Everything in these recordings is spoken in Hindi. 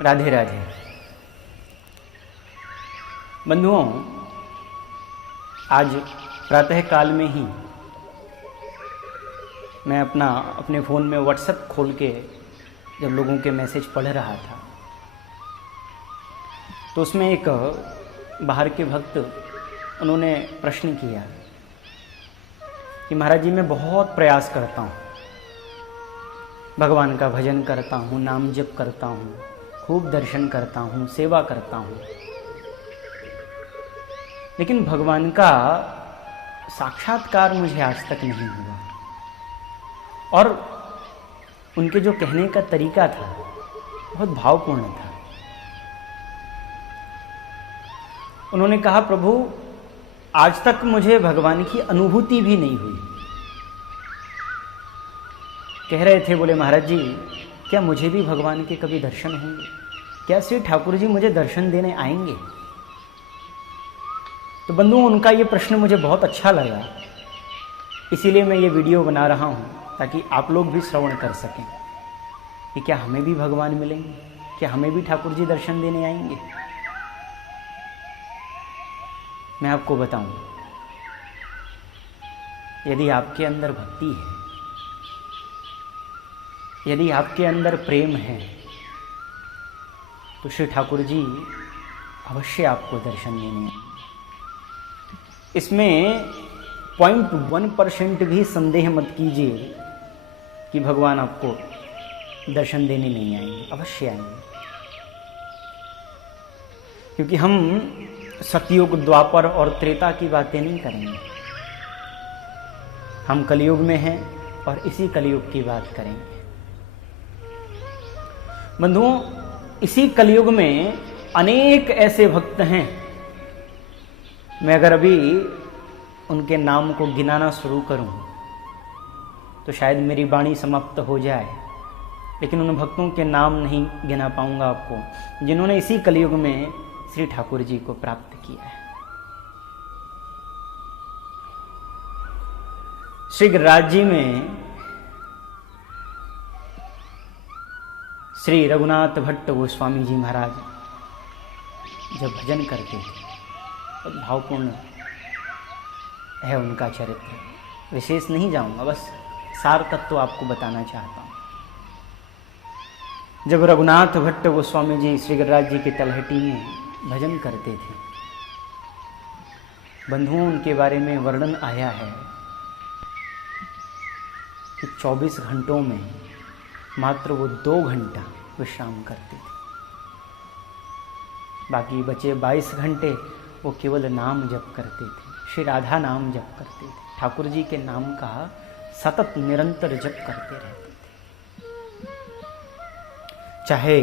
राधे राधे। बंधुओं, आज प्रातः काल में ही मैं अपने फ़ोन में व्हाट्सएप खोल के जब लोगों के मैसेज पढ़ रहा था तो उसमें एक बाहर के भक्त उन्होंने प्रश्न किया कि महाराज जी, मैं बहुत प्रयास करता हूँ, भगवान का भजन करता हूँ, नाम जप करता हूँ, खूब दर्शन करता हूँ, सेवा करता हूँ, लेकिन भगवान का साक्षात्कार मुझे आज तक नहीं हुआ। और उनके जो कहने का तरीका था बहुत भावपूर्ण था। उन्होंने कहा, प्रभु आज तक मुझे भगवान की अनुभूति भी नहीं हुई। कह रहे थे, बोले महाराज जी, क्या मुझे भी भगवान के कभी दर्शन होंगे? क्या श्री ठाकुर जी मुझे दर्शन देने आएंगे? तो बंधुओं, उनका ये प्रश्न मुझे बहुत अच्छा लगा, इसीलिए मैं ये वीडियो बना रहा हूँ ताकि आप लोग भी श्रवण कर सकें कि क्या हमें भी भगवान मिलेंगे, क्या हमें भी ठाकुर जी दर्शन देने आएंगे। मैं आपको बताऊं, यदि आपके अंदर भक्ति है, यदि आपके अंदर प्रेम है, तो श्री ठाकुर जी अवश्य आपको दर्शन देंगे। इसमें 0.1% भी संदेह मत कीजिए कि भगवान आपको दर्शन देने नहीं आएंगे, अवश्य आएंगे। क्योंकि हम सतयुग, द्वापर और त्रेता की बातें नहीं करेंगे, हम कलयुग में हैं और इसी कलयुग की बात करेंगे। बंधुओं, इसी कलयुग में अनेक ऐसे भक्त हैं, मैं अगर अभी उनके नाम को गिनाना शुरू करूं तो शायद मेरी वाणी समाप्त हो जाए, लेकिन उन भक्तों के नाम नहीं गिना पाऊंगा आपको जिन्होंने इसी कलयुग में श्री ठाकुर जी को प्राप्त किया है। श्री गिरिराज जी में श्री रघुनाथ भट्ट गोस्वामी जी महाराज जब भजन करते थे, बहुत भावपूर्ण है उनका चरित्र। विशेष नहीं जाऊंगा, बस सार तत्व आपको बताना चाहता हूं। जब रघुनाथ भट्ट गोस्वामी जी श्री गिरिराज जी की तलहटी में भजन करते थे, बंधुओं, उनके बारे में वर्णन आया है कि 24 घंटों में मात्र वो 2 घंटा विश्राम करते थे, बाकी बचे 22 घंटे वो केवल नाम जप करते थे, श्री राधा नाम जप करते थे, ठाकुर जी के नाम का सतत निरंतर जप करते रहते थे। चाहे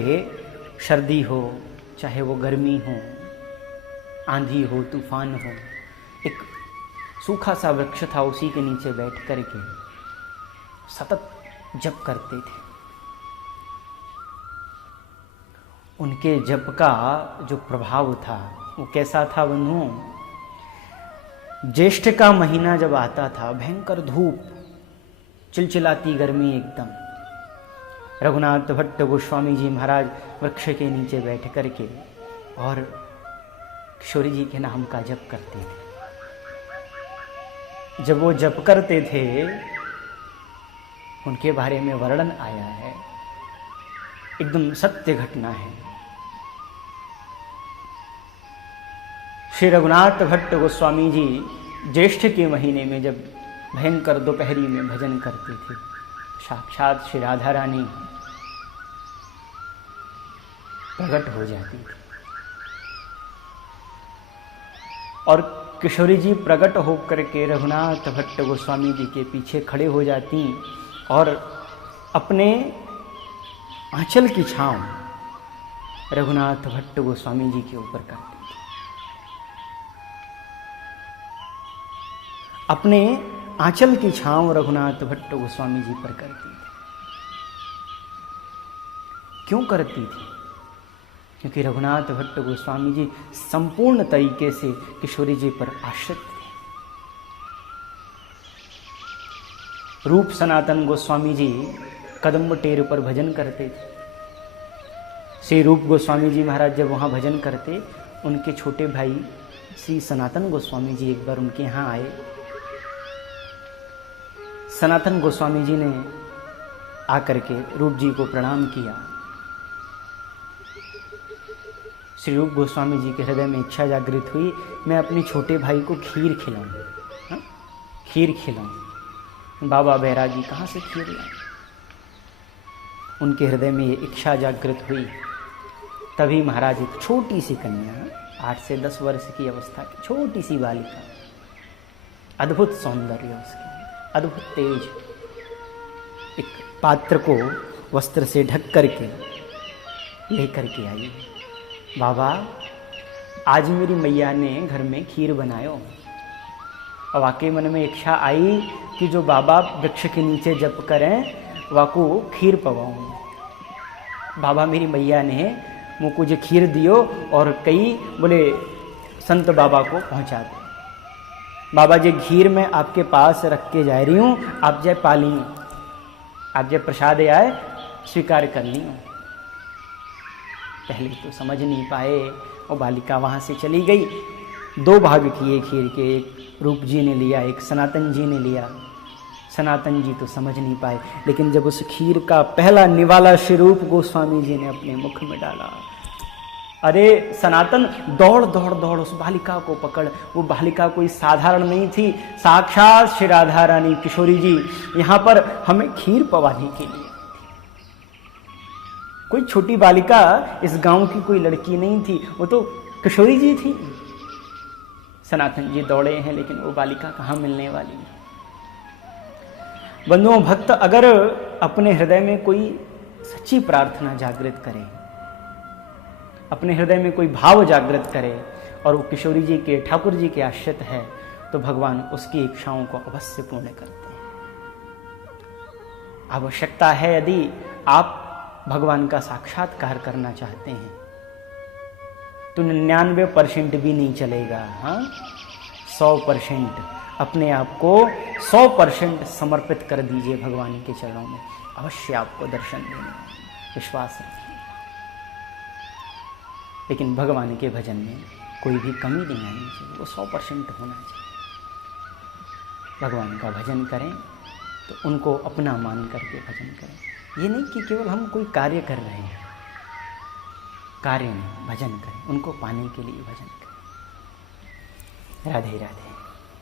सर्दी हो, चाहे वो गर्मी हो, आंधी हो, तूफान हो, एक सूखा सा वृक्ष था, उसी के नीचे बैठ करके सतत जप करते थे। उनके जप का जो प्रभाव था वो कैसा था बंधुओं? ज्येष्ठ का महीना जब आता था, भयंकर धूप, चिलचिलाती गर्मी एकदम, रघुनाथ भट्ट गोस्वामी जी महाराज वृक्ष के नीचे बैठ करके और किशोरी जी के नाम का जप करते थे। जब वो जप करते थे, उनके बारे में वर्णन आया है, एकदम सत्य घटना है। श्री रघुनाथ भट्ट गोस्वामी जी ज्येष्ठ के महीने में जब भयंकर दोपहरी में भजन करते थे, साक्षात श्री राधा रानी प्रकट हो जाती थी और किशोरी जी प्रकट होकर के रघुनाथ भट्ट गोस्वामी जी के पीछे खड़े हो जाती और अपने आंचल की छांव रघुनाथ भट्ट गोस्वामी जी के ऊपर करती थी, अपने आंचल की छांव रघुनाथ भट्ट गोस्वामी जी पर करती थी। क्यों करती थी? क्योंकि रघुनाथ भट्ट गोस्वामी जी संपूर्ण तरीके से किशोरी जी पर आश्रित थे। रूप सनातन गोस्वामी जी कदम्ब टेर पर भजन करते थे, श्री रूप गोस्वामी जी महाराज जब वहाँ भजन करते, उनके छोटे भाई श्री सनातन गोस्वामी जी एक बार उनके यहाँ आए। सनातन गोस्वामी जी ने आकर के रूप जी को प्रणाम किया। श्री रूप गोस्वामी जी के हृदय में इच्छा जागृत हुई, मैं अपने छोटे भाई को खीर खिलाऊं, खीर खिलाऊं। बाबा बैरागी कहाँ से खीर लाए? उनके हृदय में ये इच्छा जागृत हुई। तभी महाराज एक छोटी सी कन्या, 8 से 10 वर्ष की अवस्था की छोटी सी बालिका, अद्भुत सौंदर्य उसके, अद्भुत तेज, एक पात्र को वस्त्र से ढक करके लेकर के आई। बाबा, आज मेरी मैया ने घर में खीर बनायो। और वाकई मन में इच्छा आई कि जो बाबा वृक्ष के नीचे जप करें वाको खीर पवाऊँ। बाबा मेरी मैया ने मुझको जो खीर दियो और कई बोले संत बाबा को पहुँचा दो। बाबा जी खीर मैं आपके पास रख के जा रही हूँ, आप जय पा ली, आप जब प्रसाद आए स्वीकार कर ली। पहले तो समझ नहीं पाए, और बालिका वहाँ से चली गई। 2 भाग किए खीर के, एक रूप जी ने लिया, एक सनातन जी ने लिया। सनातन जी तो समझ नहीं पाए, लेकिन जब उस खीर का पहला निवाला श्री रूप गोस्वामी जी ने अपने मुख में डाला, अरे सनातन दौड़ दौड़ दौड़ उस बालिका को पकड़। वो बालिका कोई साधारण नहीं थी, साक्षात श्री राधा रानी किशोरी जी यहाँ पर हमें खीर पवाने के लिए। कोई छोटी बालिका इस गांव की कोई लड़की नहीं थी, वो तो किशोरी जी थी। सनातन जी दौड़े हैं, लेकिन वो बालिका कहाँ मिलने वाली है। बंधुओं, भक्त अगर अपने हृदय में कोई सच्ची प्रार्थना जागृत करे, अपने हृदय में कोई भाव जागृत करे और वो किशोरी जी के, ठाकुर जी के आश्रित है, तो भगवान उसकी इच्छाओं को अवश्य पूर्ण करते हैं। आवश्यकता है, यदि आप भगवान का साक्षात्कार करना चाहते हैं तो 99% भी नहीं चलेगा। हाँ, 100% अपने आप को 100% समर्पित कर दीजिए भगवान के चरणों में, अवश्य आपको दर्शन देंगे, विश्वास रखिए। लेकिन भगवान के भजन में कोई भी कमी नहीं आनी चाहिए, वो 100% होना चाहिए। भगवान का भजन करें तो उनको अपना मान करके भजन करें। ये नहीं कि केवल हम कोई कार्य कर रहे हैं, कार्य नहीं, भजन करें, उनको पाने के लिए भजन करें। राधे राधे।